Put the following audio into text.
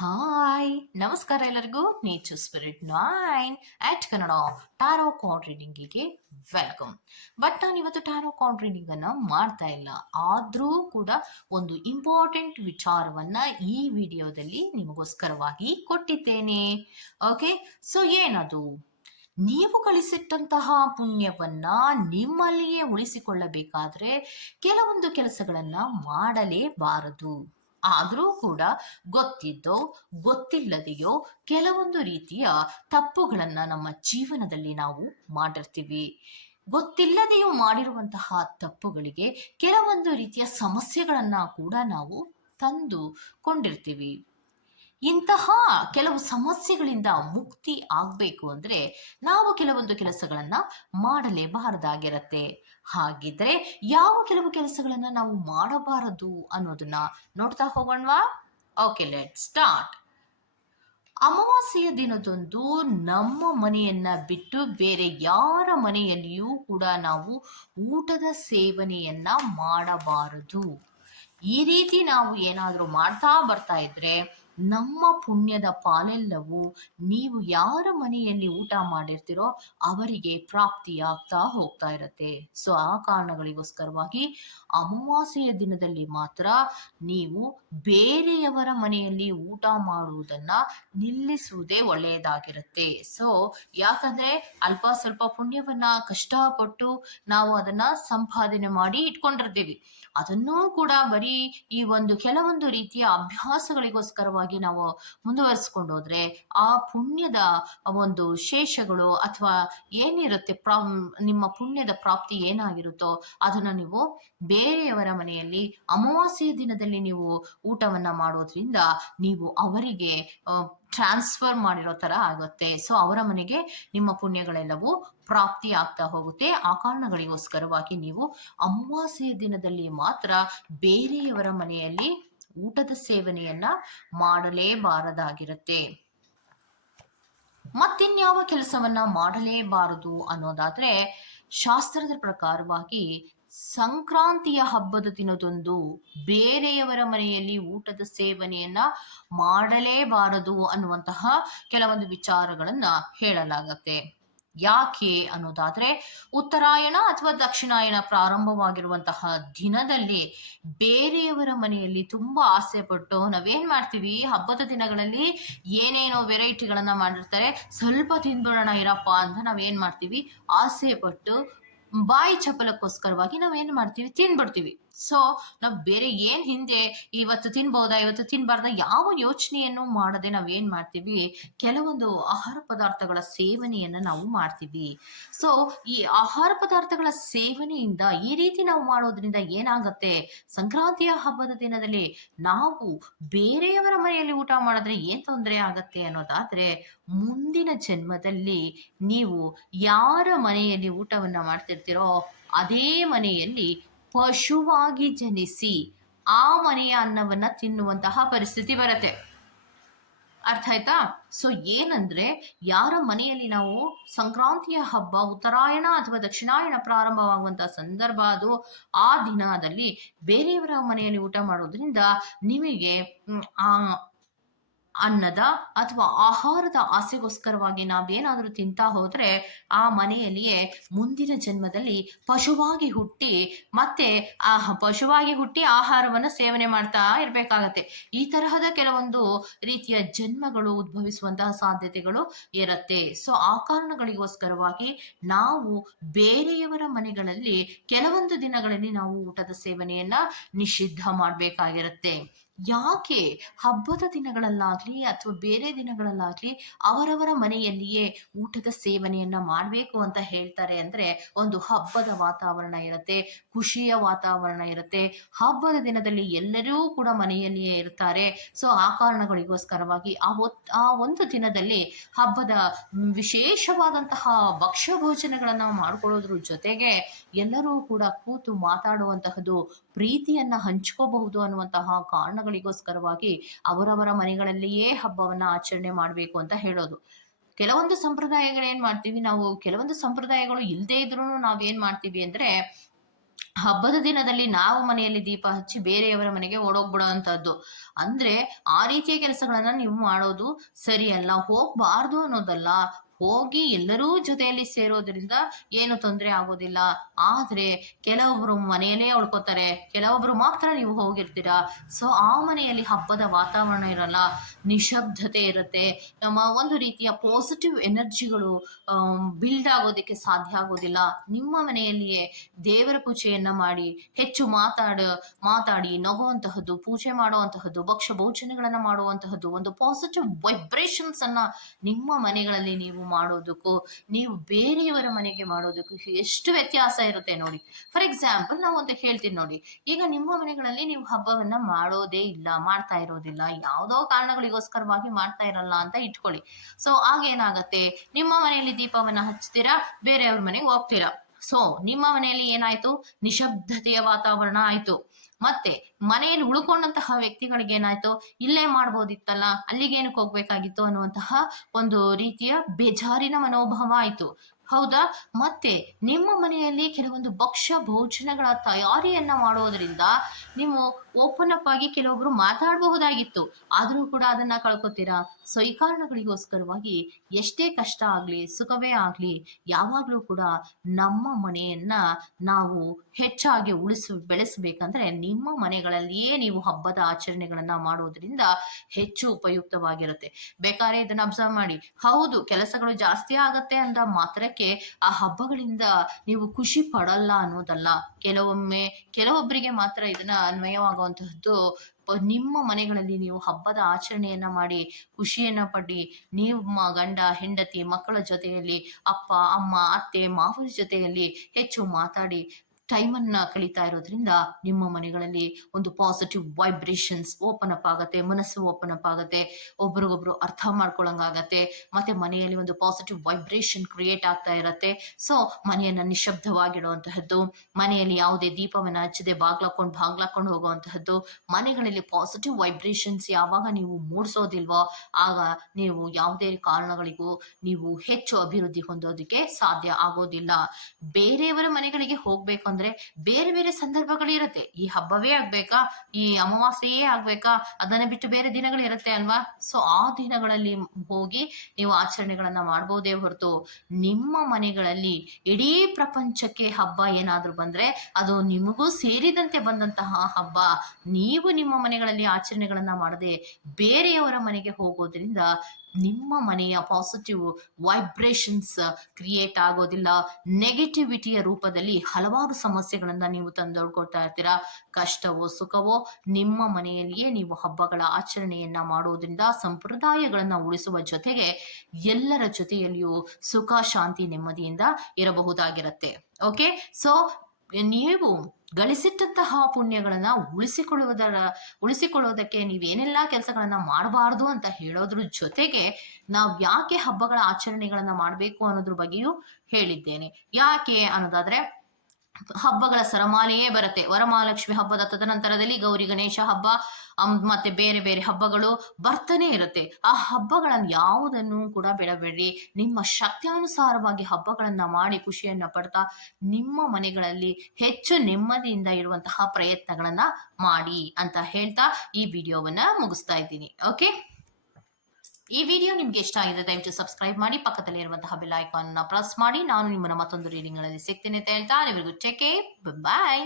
Hi ನಮಸ್ಕಾರ ಎಲ್ಲರಿಗೂ. Nature spirit nine eight Kannada tarot card ರೀಡಿಂಗಿಗೆ welcome but ನಾನು ಇವತ್ತು ಟಾರೋ ಕಾರ್ಡ್ ರೀಡಿಂಗ್ ಅನ್ನ ಮಾಡ್ತಾ ಇಲ್ಲ. ಆದರೂ ಕೂಡ ಒಂದು ಇಂಪಾರ್ಟೆಂಟ್ ವಿಚಾರವನ್ನ ಈ ವಿಡಿಯೋದಲ್ಲಿ ನಿಮಗೋಸ್ಕರವಾಗಿ ಕೊಟ್ಟಿದ್ದೇನೆ. ಓಕೆ ಸೊ ಏನದು? ನೀವು ಗಳಿಸಿಟ್ಟಂತಹ ಪುಣ್ಯವನ್ನ ನಿಮ್ಮಲ್ಲಿಯೇ ಉಳಿಸಿಕೊಳ್ಳಬೇಕಾದ್ರೆ ಕೆಲವೊಂದು ಕೆಲಸಗಳನ್ನ ಮಾಡಲೇಬಾರದು. ಆದರೂ ಕೂಡ ಗೊತ್ತಿದ್ದೋ, ಗೊತ್ತಿಲ್ಲದೆಯೋ ಕೆಲವೊಂದು ರೀತಿಯ ತಪ್ಪುಗಳನ್ನು ನಮ್ಮ ಜೀವನದಲ್ಲಿ ನಾವು ಮಾಡಿರ್ತೀವಿ. ಗೊತ್ತಿಲ್ಲದೆಯೋ ಮಾಡಿರುವಂತಹ ತಪ್ಪುಗಳಿಗೆ ಕೆಲವೊಂದು ರೀತಿಯ ಸಮಸ್ಯೆಗಳನ್ನು ಕೂಡ ನಾವು ತಂದು ಕೊಂಡಿರ್ತೀವಿ ಇಂತಹ ಕೆಲವು ಸಮಸ್ಯೆಗಳಿಂದ ಮುಕ್ತಿ ಆಗಬೇಕು ಅಂದ್ರೆ ನಾವು ಕೆಲವೊಂದು ಕೆಲಸಗಳನ್ನು ಮಾಡಲೇಬಾರದಾಗಿರತ್ತೆ. ಹಾಗಿದ್ರೆ ಯಾವ ಕೆಲವು ಕೆಲಸಗಳನ್ನು ನಾವು ಮಾಡಬಾರದು ಅನ್ನೋದನ್ನ ನೋಡ್ತಾ ಹೋಗೋಣವಾ? ಓಕೆ ಲೆಟ್ ಸ್ಟಾರ್ಟ್ ಅಮಾವಾಸ್ಯೆಯ ದಿನದಂದು ನಮ್ಮ ಮನೆಯನ್ನ ಬಿಟ್ಟು ಬೇರೆ ಯಾರ ಮನೆಯಲ್ಲಿಯೂ ಕೂಡ ನಾವು ಊಟದ ಸೇವನೆಯನ್ನ ಮಾಡಬಾರದು. ಈ ರೀತಿ ನಾವು ಏನಾದರೂ ಮಾಡ್ತಾ ಬರ್ತಾ ಇದ್ರೆ ನಮ್ಮ ಪುಣ್ಯದ ಪಾಲೆಲ್ಲವೂ ನೀವು ಯಾರ ಮನೆಯಲ್ಲಿ ಊಟ ಮಾಡಿರ್ತೀರೋ ಅವರಿಗೆ ಪ್ರಾಪ್ತಿಯಾಗ್ತಾ ಹೋಗ್ತಾ ಇರತ್ತೆ. ಸೊ ಆ ಕಾರಣಗಳಿಗೋಸ್ಕರವಾಗಿ ಅಮಾವಾಸ್ಯೆಯ ದಿನದಲ್ಲಿ ಮಾತ್ರ ನೀವು ಬೇರೆಯವರ ಮನೆಯಲ್ಲಿ ಊಟ ಮಾಡುವುದನ್ನ ನಿಲ್ಲಿಸುವುದೇ ಒಳ್ಳೆಯದಾಗಿರುತ್ತೆ. ಸೊ ಯಾಕಂದ್ರೆ ಅಲ್ಪ ಸ್ವಲ್ಪ ಪುಣ್ಯವನ್ನ ಕಷ್ಟಪಟ್ಟು ನಾವು ಅದನ್ನ ಸಂಪಾದನೆ ಮಾಡಿ ಇಟ್ಕೊಂಡಿರ್ತೀವಿ. ಅದನ್ನೂ ಕೂಡ ಬರೀ ಈ ಒಂದು ಕೆಲವೊಂದು ರೀತಿಯ ಅಭ್ಯಾಸಗಳಿಗೋಸ್ಕರವಾಗಿ ನಾವು ಮುಂದುವರಿಸ್ಕೊಂಡು ಹೋದ್ರೆ ಆ ಪುಣ್ಯದ ಒಂದು ಶೇಷಗಳು ಅಥವಾ ಏನಿರುತ್ತೆ ಪ್ರಾ ನಿಮ್ಮ ಪುಣ್ಯದ ಪ್ರಾಪ್ತಿ ಏನಾಗಿರುತ್ತೋ ಅದನ್ನ ನೀವು ಬೇರೆಯವರ ಮನೆಯಲ್ಲಿ ಅಮಾವಾಸ್ಯ ದಿನದಲ್ಲಿ ನೀವು ಊಟವನ್ನ ಮಾಡೋದ್ರಿಂದ ನೀವು ಅವರಿಗೆ ಟ್ರಾನ್ಸ್ಫರ್ ಮಾಡಿರೋ ತರ ಆಗುತ್ತೆ. ಸೊ ಅವರ ಮನೆಗೆ ನಿಮ್ಮ ಪುಣ್ಯಗಳೆಲ್ಲವೂ ಪ್ರಾಪ್ತಿ ಆಗ್ತಾ ಹೋಗುತ್ತೆ. ಆ ಕಾರಣಗಳಿಗೋಸ್ಕರವಾಗಿ ನೀವು ಅಮಾವಾಸ್ಯ ದಿನದಲ್ಲಿ ಮಾತ್ರ ಬೇರೆಯವರ ಮನೆಯಲ್ಲಿ ಊಟದ ಸೇವನೆಯನ್ನ ಮಾಡಲೇಬಾರದಾಗಿರುತ್ತೆ. ಮತ್ತಿನ್ಯಾವ ಕೆಲಸವನ್ನ ಮಾಡಲೇಬಾರದು ಅನ್ನೋದಾದ್ರೆ ಶಾಸ್ತ್ರದ ಪ್ರಕಾರವಾಗಿ ಸಂಕ್ರಾಂತಿಯ ಹಬ್ಬದ ದಿನದಂದು ಬೇರೆಯವರ ಮನೆಯಲ್ಲಿ ಊಟದ ಸೇವನೆಯನ್ನ ಮಾಡಲೇಬಾರದು ಅನ್ನುವಂತಹ ಕೆಲವೊಂದು ವಿಚಾರಗಳನ್ನ ಹೇಳಲಾಗತ್ತೆ. ಯಾಕೆ ಅನ್ನೋದಾದ್ರೆ ಉತ್ತರಾಯಣ ಅಥವಾ ದಕ್ಷಿಣಾಯಣ ಪ್ರಾರಂಭವಾಗಿರುವಂತಹ ದಿನದಲ್ಲಿ ಬೇರೆಯವರ ಮನೆಯಲ್ಲಿ ತುಂಬಾ ಆಸೆ ಪಟ್ಟು ನಾವೇನ್ ಮಾಡ್ತೀವಿ? ಹಬ್ಬದ ದಿನಗಳಲ್ಲಿ ಏನೇನೋ ವೆರೈಟಿಗಳನ್ನ ಮಾಡಿರ್ತಾರೆ. ಸ್ವಲ್ಪ ತಿಂದ್ಬಿಡೋಣ ಇರಪ್ಪ ಅಂತ ನಾವೇನ್ ಮಾಡ್ತೀವಿ? ಆಸೆ ಪಟ್ಟು ಬಾಯಿ ಚಪಲಕ್ಕೋಸ್ಕರವಾಗಿ ನಾವೇನ್ ಮಾಡ್ತೀವಿ? ತಿನ್ಬಿಡ್ತೀವಿ ಸೊ ನಾವು ಬೇರೆ ಏನ್ ಹಿಂದೆ ಇವತ್ತು ತಿನ್ಬಹುದಾ ಇವತ್ತು ತಿನ್ಬಾರ್ದ, ಯಾವ ಯೋಚನೆಯನ್ನು ಮಾಡದೆ ನಾವ್ ಏನ್ ಮಾಡ್ತೀವಿ? ಕೆಲವೊಂದು ಆಹಾರ ಪದಾರ್ಥಗಳ ಸೇವನೆಯನ್ನ ನಾವು ಮಾಡ್ತೀವಿ. ಸೊ ಈ ಆಹಾರ ಪದಾರ್ಥಗಳ ಸೇವನೆಯಿಂದ ಈ ರೀತಿ ನಾವು ಮಾಡೋದ್ರಿಂದ ಏನಾಗತ್ತೆ? ಸಂಕ್ರಾಂತಿಯ ಹಬ್ಬದ ದಿನದಲ್ಲಿ ನಾವು ಬೇರೆಯವರ ಮನೆಯಲ್ಲಿ ಊಟ ಮಾಡಿದ್ರೆ ಏನ್ ತೊಂದರೆ ಆಗತ್ತೆ ಅನ್ನೋದಾದ್ರೆ, ಮುಂದಿನ ಜನ್ಮದಲ್ಲಿ ನೀವು ಯಾರ ಮನೆಯಲ್ಲಿ ಊಟವನ್ನ ಮಾಡ್ತಿರ್ತೀರೋ, ಅದೇ ಮನೆಯಲ್ಲಿ ಪಶುವಾಗಿ ಜನಿಸಿ ಆ ಮನೆಯ ಅನ್ನವನ್ನ ತಿನ್ನುವಂತಹ ಪರಿಸ್ಥಿತಿ ಬರುತ್ತೆ. ಅರ್ಥ ಆಯ್ತಾ? ಸೊ ಏನಂದ್ರೆ ಯಾರ ಮನೆಯಲ್ಲಿ ನಾವು ಸಂಕ್ರಾಂತಿಯ ಹಬ್ಬ, ಉತ್ತರಾಯಣ ಅಥವಾ ದಕ್ಷಿಣಾಯಣ ಪ್ರಾರಂಭವಾಗುವಂತಹ ಸಂದರ್ಭ ಅದು, ಆ ದಿನದಲ್ಲಿ ಬೇರೆಯವರ ಮನೆಯಲ್ಲಿ ಊಟ ಮಾಡೋದ್ರಿಂದ ನಿಮಗೆ ಆ ಅನ್ನದ ಅಥವಾ ಆಹಾರದ ಆಸೆಗೋಸ್ಕರವಾಗಿ ನಾವೇನಾದರೂ ತಿಂತಾ ಹೋದ್ರೆ ಆ ಮನೆಯಲ್ಲಿಯೇ ಮುಂದಿನ ಜನ್ಮದಲ್ಲಿ ಪಶುವಾಗಿ ಹುಟ್ಟಿ ಮತ್ತೆ ಆ ಪಶುವಾಗಿ ಹುಟ್ಟಿ ಆಹಾರವನ್ನು ಸೇವನೆ ಮಾಡ್ತಾ ಇರಬೇಕಾಗತ್ತೆ. ಈ ತರಹದ ಕೆಲವೊಂದು ರೀತಿಯ ಜನ್ಮಗಳು ಉದ್ಭವಿಸುವಂತಹ ಸಾಧ್ಯತೆಗಳು ಇರುತ್ತೆ. ಸೊ ಆ ಕಾರಣಗಳಿಗೋಸ್ಕರವಾಗಿ ನಾವು ಬೇರೆಯವರ ಮನೆಗಳಲ್ಲಿ ಕೆಲವೊಂದು ದಿನಗಳಲ್ಲಿ ನಾವು ಊಟದ ಸೇವನೆಯನ್ನ ನಿಷಿದ್ಧ ಮಾಡಬೇಕಾಗಿರುತ್ತೆ. ಯಾಕೆ ಹಬ್ಬದ ದಿನಗಳಲ್ಲಾಗ್ಲಿ ಅಥವಾ ಬೇರೆ ದಿನಗಳಲ್ಲಾಗ್ಲಿ ಅವರವರ ಮನೆಯಲ್ಲಿಯೇ ಊಟದ ಸೇವನೆಯನ್ನ ಮಾಡಬೇಕು ಅಂತ ಹೇಳ್ತಾರೆ ಅಂದ್ರೆ ಒಂದು ಹಬ್ಬದ ವಾತಾವರಣ ಇರುತ್ತೆ, ಖುಷಿಯ ವಾತಾವರಣ ಇರುತ್ತೆ. ಹಬ್ಬದ ದಿನದಲ್ಲಿ ಎಲ್ಲರೂ ಕೂಡ ಮನೆಯಲ್ಲಿಯೇ ಇರ್ತಾರೆ. ಸೊ ಆ ಕಾರಣಗಳಿಗೋಸ್ಕರವಾಗಿ ಆ ಆ ಒಂದು ದಿನದಲ್ಲಿ ಹಬ್ಬದ ವಿಶೇಷವಾದಂತಹ ಭಕ್ಷ್ಯ ಭೋಜನಗಳನ್ನ ಮಾಡ್ಕೊಳ್ಳೋದ್ರ ಜೊತೆಗೆ ಎಲ್ಲರೂ ಕೂಡ ಕೂತು ಮಾತಾಡುವಂತಹದ್ದು, ಪ್ರೀತಿಯನ್ನ ಹಂಚ್ಕೋಬಹುದು ಅನ್ನುವಂತಹ ಕಾರಣಗಳಿಗೋಸ್ಕರವಾಗಿ ಅವರವರ ಮನೆಗಳಲ್ಲಿಯೇ ಹಬ್ಬವನ್ನ ಆಚರಣೆ ಮಾಡಬೇಕು ಅಂತ ಹೇಳೋದು. ಕೆಲವೊಂದು ಸಂಪ್ರದಾಯಗಳೇನ್ ಮಾಡ್ತೀವಿ ನಾವು, ಕೆಲವೊಂದು ಸಂಪ್ರದಾಯಗಳು ಇಲ್ಲದೆ ಇದ್ರೂ ಏನ್ ಮಾಡ್ತೀವಿ ಅಂದ್ರೆ ಹಬ್ಬದ ದಿನದಲ್ಲಿ ನಾವು ಮನೆಯಲ್ಲಿ ದೀಪ ಹಚ್ಚಿ ಬೇರೆಯವರ ಮನೆಗೆ ಓಡೋಗ್ಬಿಡೋವಂಥದ್ದು. ಅಂದ್ರೆ ಆ ರೀತಿಯ ಕೆಲಸಗಳನ್ನ ನೀವು ಮಾಡೋದು ಸರಿಯಲ್ಲ, ಹೋಗ್ಬಾರ್ದು ಅನ್ನೋದಲ್ಲ. ಹೋಗಿ ಎಲ್ಲರೂ ಜೊತೆಯಲ್ಲಿ ಸೇರೋದ್ರಿಂದ ಏನು ತೊಂದರೆ ಆಗೋದಿಲ್ಲ. ಆದ್ರೆ ಕೆಲವೊಬ್ರು ಮನೆಯಲ್ಲೇ ಉಳ್ಕೋತಾರೆ. ಕೆಲವೊಬ್ರು ಮಾತ್ರ ನೀವು ಹೋಗಿರ್ತೀರಾ? ಸೊ ಆ ಮನೆಯಲ್ಲಿ ಹಬ್ಬದ ವಾತಾವರಣ ಇರಲ್ಲ. ನಿಶಬ್ದತೆ ಇರುತ್ತೆ. ನಮ್ಮ ಒಂದು ರೀತಿಯ ಪಾಸಿಟಿವ್ ಎನರ್ಜಿಗಳು ಬಿಲ್ಡ್ ಆಗೋದಕ್ಕೆ ಸಾಧ್ಯ ಆಗೋದಿಲ್ಲ. ನಿಮ್ಮ ಮನೆಯಲ್ಲಿಯೇ ದೇವರ ಪೂಜೆಯನ್ನ ಮಾಡಿ, ಹೆಚ್ಚು ಮಾತಾಡ, ಮಾತಾಡಿ, ನಗುವಂತಹದ್ದು, ಪೂಜೆ ಮಾಡುವಂತಹದ್ದು, ಭಕ್ಷ್ಯ ಭೋಜನಗಳನ್ನ ಮಾಡುವಂತಹದ್ದು, ಒಂದು ಪಾಸಿಟಿವ್ ವೈಬ್ರೇಷನ್ಸ್ ಅನ್ನ ನಿಮ್ಮ ಮನೆಗಳಲ್ಲಿ ನೀವು ಮಾಡೋದಕ್ಕೂ, ನೀವು ಬೇರೆಯವರ ಮನೆಗೆ ಮಾಡೋದಕ್ಕೂ ಎಷ್ಟು ವ್ಯತ್ಯಾಸ ಇರುತ್ತೆ ನೋಡಿ. ಫಾರ್ ಎಕ್ಸಾಂಪಲ್ ನಾವು ಅಂತ ಹೇಳ್ತೀನಿ ನೋಡಿ. ಈಗ ನಿಮ್ಮ ಮನೆಗಳಲ್ಲಿ ನೀವು ಹಬ್ಬವನ್ನ ಮಾಡೋದೇ ಇಲ್ಲ, ಮಾಡ್ತಾ ಇರೋದಿಲ್ಲ, ಯಾವುದೋ ಕಾರಣಗಳಿಗೋಸ್ಕರವಾಗಿ ಮಾಡ್ತಾ ಇರಲ್ಲ ಅಂತ ಇಟ್ಕೊಳ್ಳಿ. ಸೊ ಆಗೇನಾಗತ್ತೆ? ನಿಮ್ಮ ಮನೆಯಲ್ಲಿ ದೀಪವನ್ನ ಹಚ್ತೀರಾ? ಬೇರೆಯವ್ರ ಮನೆಗೆ ಹೋಗ್ತೀರಾ? ಸೊ ನಿಮ್ಮ ಮನೆಯಲ್ಲಿ ಏನಾಯ್ತು? ನಿಶಬ್ದತೆಯ ವಾತಾವರಣ ಆಯ್ತು. ಮತ್ತೆ ಮನೆಯಲ್ಲಿ ಉಳ್ಕೊಂಡಂತಹ ವ್ಯಕ್ತಿಗಳಿಗೆ ಏನಾಯ್ತು ಇಲ್ಲೇ ಮಾಡ್ಬೋದಿತ್ತಲ್ಲ ಅಲ್ಲಿಗೆ ಏನಕ್ಕೆ ಹೋಗ್ಬೇಕಾಗಿತ್ತು ಅನ್ನುವಂತಹ ಒಂದು ರೀತಿಯ ಬೇಜಾರಿನ ಮನೋಭಾವ ಆಯ್ತು. ಹೌದಾ? ಮತ್ತೆ ನಿಮ್ಮ ಮನೆಯಲ್ಲಿ ಕೆಲವೊಂದು ಭಕ್ಷ್ಯ ಭೋಜನಗಳ ತಯಾರಿಯನ್ನ ಮಾಡೋದ್ರಿಂದ ನೀವು ಓಪನ್ ಅಪ್ ಆಗಿ ಕೆಲವೊಬ್ರು ಮಾತಾಡಬಹುದಾಗಿತ್ತು. ಆದ್ರೂ ಕೂಡ ಅದನ್ನ ಕಳ್ಕೊತೀರಾ? ಸೊ ಈ ಕಾರಣಗಳಿಗೋಸ್ಕರವಾಗಿ ಎಷ್ಟೇ ಕಷ್ಟ ಆಗ್ಲಿ, ಸುಖವೇ ಆಗ್ಲಿ, ಯಾವಾಗ್ಲೂ ಕೂಡ ನಮ್ಮ ಮನೆಯನ್ನ ನಾವು ಹೆಚ್ಚಾಗಿ ಉಳಿಸ, ಬೆಳೆಸಬೇಕಂದ್ರೆ ನಿಮ್ಮ ಮನೆಗಳಲ್ಲಿಯೇ ನೀವು ಹಬ್ಬದ ಆಚರಣೆಗಳನ್ನ ಮಾಡೋದ್ರಿಂದ ಹೆಚ್ಚು ಉಪಯುಕ್ತವಾಗಿರುತ್ತೆ. ಬೇಕಾದ್ರೆ ಇದನ್ನ ಅಬ್ಸರ್ವ್ ಮಾಡಿ. ಹೌದು, ಕೆಲಸಗಳು ಜಾಸ್ತಿ ಆಗತ್ತೆ ಅಂದ ಮಾತ್ರಕ್ಕೆ ಆ ಹಬ್ಬಗಳಿಂದ ನೀವು ಖುಷಿ ಪಡಲ್ಲ ಅನ್ನೋದಲ್ಲ. ಕೆಲವೊಮ್ಮೆ ಕೆಲವೊಬ್ಬರಿಗೆ ಮಾತ್ರ ಇದನ್ನ ಅನ್ವಯವಾಗುವಂತಹದ್ದು ನಿಮ್ಮ ಮನೆಗಳಲ್ಲಿ ನೀವು ಹಬ್ಬದ ಆಚರಣೆಯನ್ನ ಮಾಡಿ ಖುಷಿಯನ್ನ ಪಡಿ ನಿಮ್ಮ ಗಂಡ, ಹೆಂಡತಿ, ಮಕ್ಕಳ ಜೊತೆಯಲ್ಲಿ ಅಪ್ಪ, ಅಮ್ಮ, ಅತ್ತೆ ಮಾವನ ಜೊತೆಯಲ್ಲಿ ಹೆಚ್ಚು ಮಾತಾಡಿ ಟೈಮನ್ನ ಕಳೀತಾ ಇರೋದ್ರಿಂದ ನಿಮ್ಮ ಮನೆಗಳಲ್ಲಿ ಒಂದು ಪಾಸಿಟಿವ್ ವೈಬ್ರೇಷನ್ಸ್ ಓಪನ್ ಅಪ್ ಆಗತ್ತೆ, ಮನಸ್ಸು ಓಪನ್ ಅಪ್ ಆಗತ್ತೆ, ಒಬ್ರಿಗೊಬ್ರು ಅರ್ಥ ಮಾಡ್ಕೊಳಂಗಾಗತ್ತೆ, ಮತ್ತೆ ಮನೆಯಲ್ಲಿ ಒಂದು ಪಾಸಿಟಿವ್ ವೈಬ್ರೇಷನ್ ಕ್ರಿಯೇಟ್ ಆಗ್ತಾ ಇರತ್ತೆ. ಸೊ ಮನೆಯನ್ನ ನಿಶಬ್ದವಾಗಿಡುವಂತಹದ್ದು ಮನೆಯಲ್ಲಿ ಯಾವುದೇ ದೀಪವನ್ನ ಹಚ್ಚದೆ, ಬಾಗ್ಲಾಕೊಂಡು ಬಾಗ್ಲಾಕೊಂಡು ಹೋಗುವಂತಹದ್ದು, ಮನೆಗಳಲ್ಲಿ ಪಾಸಿಟಿವ್ ವೈಬ್ರೇಷನ್ಸ್ ಯಾವಾಗ ನೀವು ಮೂಡಿಸೋದಿಲ್ವೋ, ಆಗ ನೀವು ಯಾವುದೇ ಕಾರಣಗಳಿಗೂ ನೀವು ಹೆಚ್ಚು ಅಭಿವೃದ್ಧಿ ಹೊಂದೋದಕ್ಕೆ ಸಾಧ್ಯ ಆಗೋದಿಲ್ಲ. ಬೇರೆಯವರ ಮನೆಗಳಿಗೆ ಹೋಗ್ಬೇಕು ಅಂದ್ರೆ ಬೇರೆ ಬೇರೆ ಸಂದರ್ಭಗಳಿರುತ್ತೆ ಈ ಹಬ್ಬವೇ ಆಗ್ಬೇಕಾ? ಈ ಅಮಾವಾಸ್ಯೆಯೇ ಆಗ್ಬೇಕಾ? ಅದನ್ನ ಬಿಟ್ಟು ಬೇರೆ ದಿನಗಳು ಇರುತ್ತೆ ಅಲ್ವಾ? ಸೊ ಆ ದಿನಗಳಲ್ಲಿ ಹೋಗಿ ನೀವು ಆಚರಣೆಗಳನ್ನ ಮಾಡಬಹುದೇ ಹೊರತು ನಿಮ್ಮ ಮನೆಗಳಲ್ಲಿ ಇಡೀ ಪ್ರಪಂಚಕ್ಕೆ ಹಬ್ಬ ಏನಾದ್ರೂ ಬಂದ್ರೆ ಅದು ನಿಮಗೂ ಸೇರಿದಂತೆ ಬಂದಂತಹ ಹಬ್ಬ. ನೀವು ನಿಮ್ಮ ಮನೆಗಳಲ್ಲಿ ಆಚರಣೆಗಳನ್ನ ಮಾಡದೆ ಬೇರೆಯವರ ಮನೆಗೆ ಹೋಗೋದ್ರಿಂದ ನಿಮ್ಮ ಮನೆಯ ಪಾಸಿಟಿವ್ ವೈಬ್ರೇಷನ್ಸ್ ಕ್ರಿಯೇಟ್ ಆಗೋದಿಲ್ಲ. ನೆಗೆಟಿವಿಟಿಯ ರೂಪದಲ್ಲಿ ಹಲವಾರು ಸಮಸ್ಯೆಗಳನ್ನ ನೀವು ತಂದೊಡ್ಕೊಳ್ತಾ ಇರ್ತೀರಾ? ಕಷ್ಟವೋ, ಸುಖವೋ, ನಿಮ್ಮ ಮನೆಯಲ್ಲಿಯೇ ನೀವು ಹಬ್ಬಗಳ ಆಚರಣೆಯನ್ನ ಮಾಡೋದ್ರಿಂದ ಸಂಪ್ರದಾಯಗಳನ್ನ ಉಳಿಸುವ ಜೊತೆಗೆ ಎಲ್ಲರ ಜೊತೆಯಲ್ಲಿಯೂ ಸುಖ, ಶಾಂತಿ, ನೆಮ್ಮದಿಯಿಂದ ಇರಬಹುದಾಗಿರುತ್ತೆ. ಓಕೆ ಸೊ ನೀವು ಗಳಿಸಿಟ್ಟಂತಹ ಪುಣ್ಯಗಳನ್ನ ಉಳಿಸಿಕೊಳ್ಳುವುದರ ಉಳಿಸಿಕೊಳ್ಳೋದಕ್ಕೆ ನೀವೇನೆಲ್ಲ ಕೆಲಸಗಳನ್ನ ಮಾಡಬಾರ್ದು ಅಂತ ಹೇಳೋದ್ರ ಜೊತೆಗೆ ನಾವು ಯಾಕೆ ಹಬ್ಬಗಳ ಆಚರಣೆಗಳನ್ನ ಮಾಡಬೇಕು ಅನ್ನೋದ್ರ ಬಗ್ಗೆಯೂ ಹೇಳಿದ್ದೇನೆ. ಯಾಕೆ ಅನ್ನೋದಾದ್ರೆ ಹಬ್ಬಗಳ ಸರಮಾಲೆಯೇ ಬರುತ್ತೆ. ವರಮಹಾಲಕ್ಷ್ಮಿ ಹಬ್ಬದ ತದನಂತರದಲ್ಲಿ ಗೌರಿ ಗಣೇಶ ಹಬ್ಬ ಮತ್ತೆ ಬೇರೆ ಬೇರೆ ಹಬ್ಬಗಳು ಬರ್ತಾನೆ ಇರುತ್ತೆ. ಆ ಹಬ್ಬಗಳನ್ನು ಯಾವುದನ್ನು ಕೂಡ ಬಿಡಬೇಡಿ. ನಿಮ್ಮ ಶಕ್ತ್ಯಾನುಸಾರವಾಗಿ ಹಬ್ಬಗಳನ್ನ ಮಾಡಿ ಖುಷಿಯನ್ನ ಪಡ್ತಾ ನಿಮ್ಮ ಮನೆಗಳಲ್ಲಿ ಹೆಚ್ಚು ನೆಮ್ಮದಿಯಿಂದ ಇರುವಂತಹ ಪ್ರಯತ್ನಗಳನ್ನ ಮಾಡಿ ಅಂತ ಹೇಳ್ತಾ ಈ ವಿಡಿಯೋವನ್ನ ಮುಗಿಸ್ತಾ ಇದ್ದೀನಿ. ಓಕೆ ಈ ವಿಡಿಯೋ ನಿಮ್ಗೆ ಇಷ್ಟ ಆಗಿದೆ ದಯವಿಟ್ಟು ಸಬ್ಸ್ಕ್ರೈಬ್ ಮಾಡಿ, ಪಕ್ಕದಲ್ಲಿ ಇರುವಂತಹ ಬೆಲ್ ಐಕಾನ್ ಪ್ರೆಸ್ ಮಾಡಿ. ನಾನು ನಿಮ್ಮನ್ನ ಮತ್ತೊಂದು ರೀಡಿಂಗ್ಗಳಲ್ಲಿ ಸಿಗ್ತೇನೆ ಅಂತ ಹೇಳ್ತಾ ಚೆಕ್ ಬಾಯ್